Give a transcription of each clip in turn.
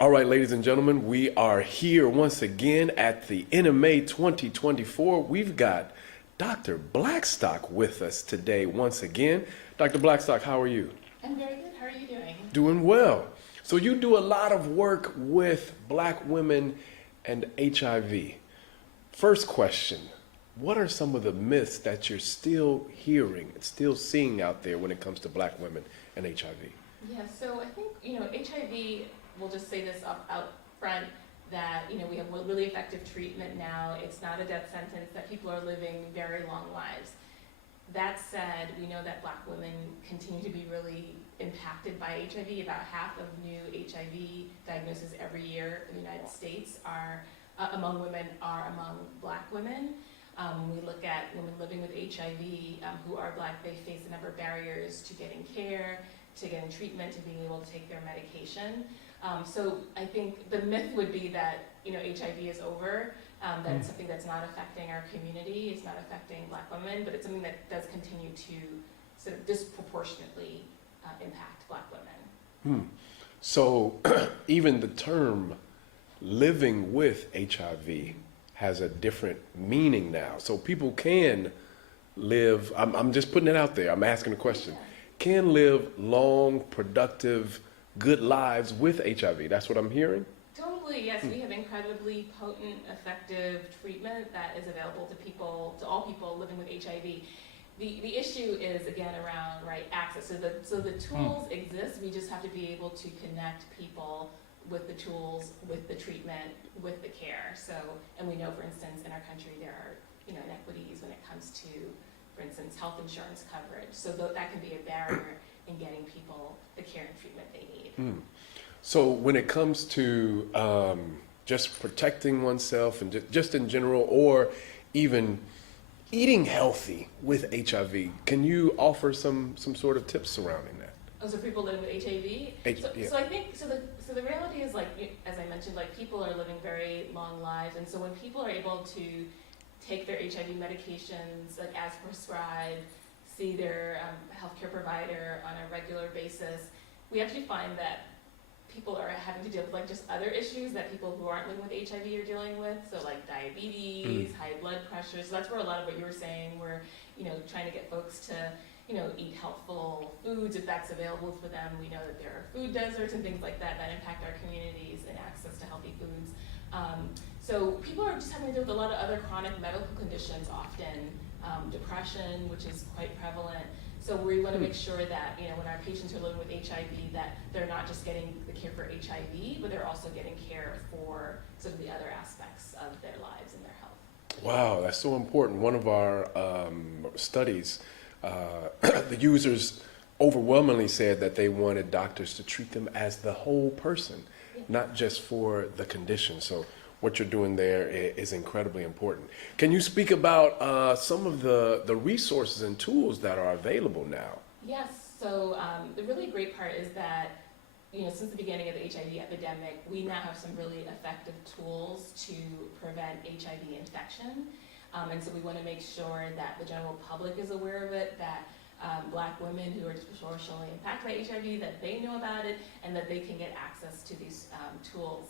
All right, ladies and gentlemen, we are here once again at the NMA 2024. We've got Dr. Blackstock with us today once again. Dr. Blackstock, how are you? I'm very good. How are you doing? Doing well. So you do a lot of work with Black women and HIV. First question, what are some of the myths that you're still hearing and still seeing out there when it comes to Black women and HIV? Yeah, so I think, HIV, we'll just say this out front, that, we have really effective treatment now. It's not a death sentence, that people are living very long lives. That said, we know that Black women continue to be really impacted by HIV. About half of new HIV diagnoses every year in the United States are among women are among Black women. When we look at women living with HIV who are Black, they face a number of barriers to getting care, to getting treatment, to being able to take their medication. So I think the myth would be that HIV is over, that it's something that's not affecting our community, it's not affecting Black women, but it's something that does continue to sort of disproportionately impact Black women. So even the term living with HIV has a different meaning now. So people can live, I'm just putting it out there, I'm asking a question, can live long, productive, good lives with HIV. That's what I'm hearing? Totally, yes. We have incredibly potent, effective treatment that is available to all people living with HIV. The issue is, again, around access. So the tools exist, we just have to be able to connect people with the tools, with the treatment, with the care. So, and we know, for instance, in our country there are inequities when it comes to, for instance, health insurance coverage. So that can be a barrier in getting people the care and treatment they need. So when it comes to just protecting oneself and just in general, or even eating healthy with HIV, can you offer some sort of tips surrounding that? Oh, so people living with HIV? So I think, so the reality is, as I mentioned, people are living very long lives, and so when people are able to take their HIV medications as prescribed, see their healthcare provider on a regular basis, we actually find that people are having to deal with just other issues that people who aren't living with HIV are dealing with. So diabetes, high blood pressure. So that's where a lot of what you were saying, we're trying to get folks to eat healthful foods if that's available for them. We know that there are food deserts and things like that that impact our communities and access to healthy foods. So people are just having to deal with a lot of other chronic medical conditions often, depression, which is quite prevalent. So we want to make sure that when our patients are living with HIV, that they're not just getting the care for HIV, but they're also getting care for some of the other aspects of their lives and their health. Wow, that's so important. One of our studies, the users overwhelmingly said that they wanted doctors to treat them as the whole person, not just for the condition. So what you're doing there is incredibly important. Can you speak about some of the resources and tools that are available now? Yes, so the really great part is that since the beginning of the HIV epidemic, we now have some really effective tools to prevent HIV infection. And so we want to make sure that the general public is aware of it, that Black women who are disproportionately impacted by HIV, that they know about it, and that they can get access to these tools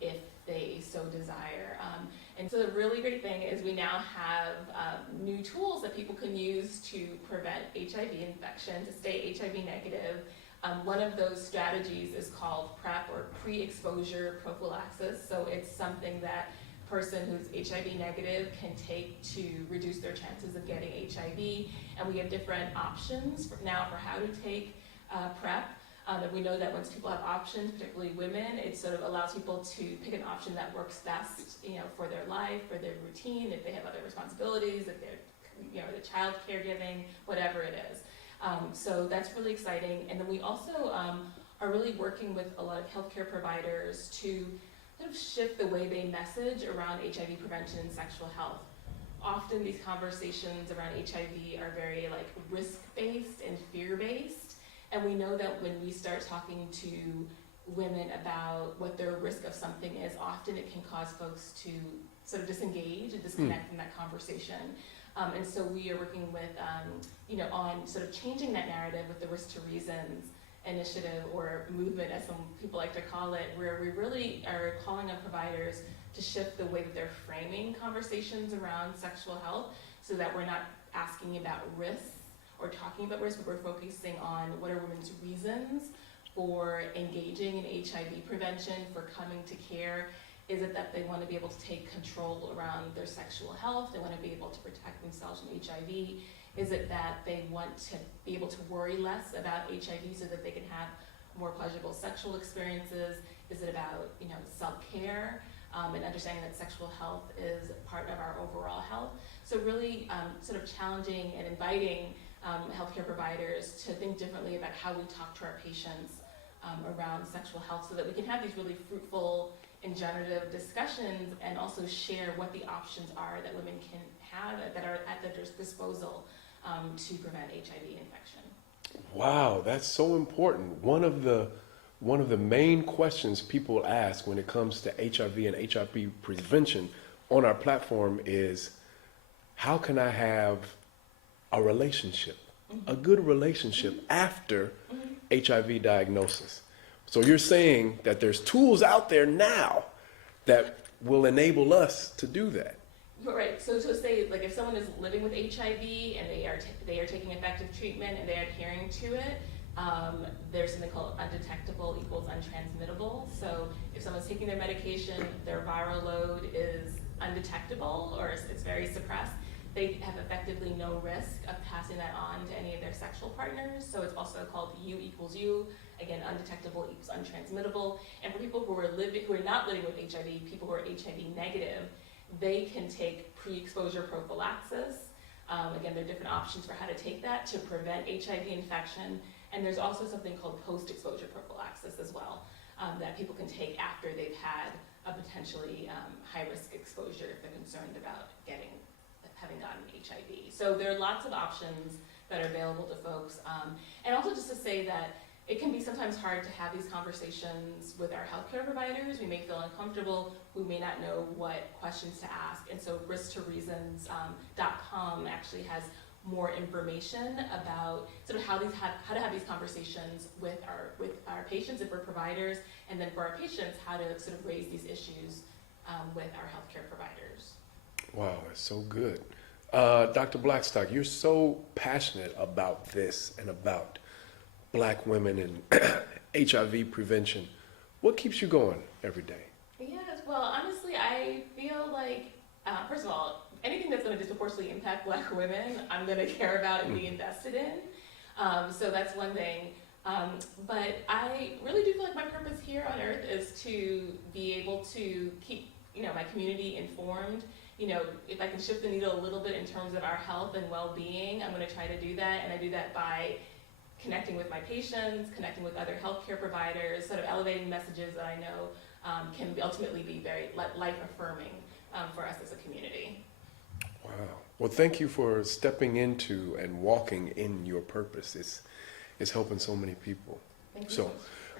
if they so desire. And so the really great thing is we now have new tools that people can use to prevent HIV infection, to stay HIV negative. One of those strategies is called PrEP, or pre-exposure prophylaxis. So it's something that a person who's HIV negative can take to reduce their chances of getting HIV. And we have different options now for how to take PrEP. And we know that once people have options, particularly women, it sort of allows people to pick an option that works best, for their life, for their routine, if they have other responsibilities, if they're, the child caregiving, whatever it is. So that's really exciting. And then we also are really working with a lot of healthcare providers to sort of shift the way they message around HIV prevention and sexual health. Often these conversations around HIV are very risk-based and fear-based. And we know that when we start talking to women about what their risk of something is, often it can cause folks to sort of disengage and disconnect from that conversation. And so we are working with, on sort of changing that narrative with the risk to reasons initiative or movement, as some people like to call it, where we really are calling on providers to shift the way that they're framing conversations around sexual health, so that we're not asking about risks or talking about risks, but we're focusing on what are women's reasons for engaging in HIV prevention, for coming to care. Is it that they want to be able to take control around their sexual health? They want to be able to protect themselves from HIV? Is it that they want to be able to worry less about HIV so that they can have more pleasurable sexual experiences? Is it about, self-care and understanding that sexual health is part of our overall health? So really sort of challenging and inviting healthcare providers to think differently about how we talk to our patients around sexual health, so that we can have these really fruitful and generative discussions, and also share what the options are that women can have that are at their disposal to prevent HIV infection. Wow, that's so important. One of the main questions people ask when it comes to HIV and HIV prevention on our platform is, how can I have a relationship, a good relationship after HIV diagnosis? So you're saying that there's tools out there now that will enable us to do that. Right. So say, like, if someone is living with HIV and they are taking effective treatment and they're adhering to it, there's something called undetectable equals untransmittable. So if someone's taking their medication, their viral load is undetectable, or it's very suppressed, they have effectively no risk of passing that on to any of their sexual partners. So it's also called U equals U. Again, undetectable equals untransmittable. And for people who are not living with HIV, people who are HIV negative, they can take pre-exposure prophylaxis. Again, there are different options for how to take that to prevent HIV infection. And there's also something called post-exposure prophylaxis as well, that people can take after they've had a potentially high-risk exposure if they're concerned about having gotten HIV. So there are lots of options that are available to folks. And also just to say that it can be sometimes hard to have these conversations with our healthcare providers. We may feel uncomfortable. We may not know what questions to ask. And so risktoreasons.com actually has more information about sort of how to have these conversations with our patients if we're providers, and then for our patients, how to sort of raise these issues with our healthcare providers. Wow, that's so good. Dr. BlackStock, you're so passionate about this and about Black women and HIV prevention. What keeps you going every day? Yes, well, honestly, I feel like, first of all, anything that's going to disproportionately impact Black women, I'm going to care about and be invested in. So that's one thing. But I really do feel like my purpose here on Earth is to be able to keep, my community informed. If I can shift the needle a little bit in terms of our health and well-being, I'm going to try to do that, and I do that by connecting with my patients, connecting with other healthcare providers, sort of elevating messages that I know can ultimately be very life-affirming for us as a community. Wow. Well, thank you for stepping into and walking in your purpose. It's helping so many people. Thank you.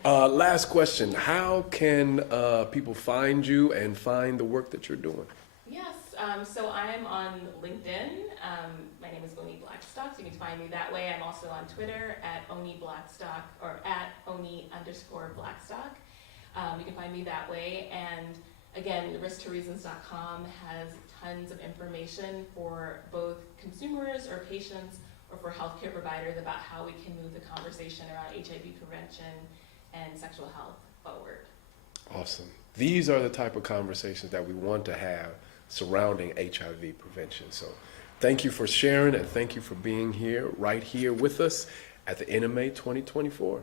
So, last question. How can people find you and find the work that you're doing? Yes, so I'm on LinkedIn. My name is Oni BlackStock, so you can find me that way. I'm also on Twitter at Oni BlackStock, or at Oni_Blackstock. You can find me that way. And again, risktoreasons.com has tons of information for both consumers or patients or for healthcare providers about how we can move the conversation around HIV prevention and sexual health forward. Awesome. These are the type of conversations that we want to have surrounding HIV prevention. So thank you for sharing, and thank you for being here, right here with us at the NMA 2024.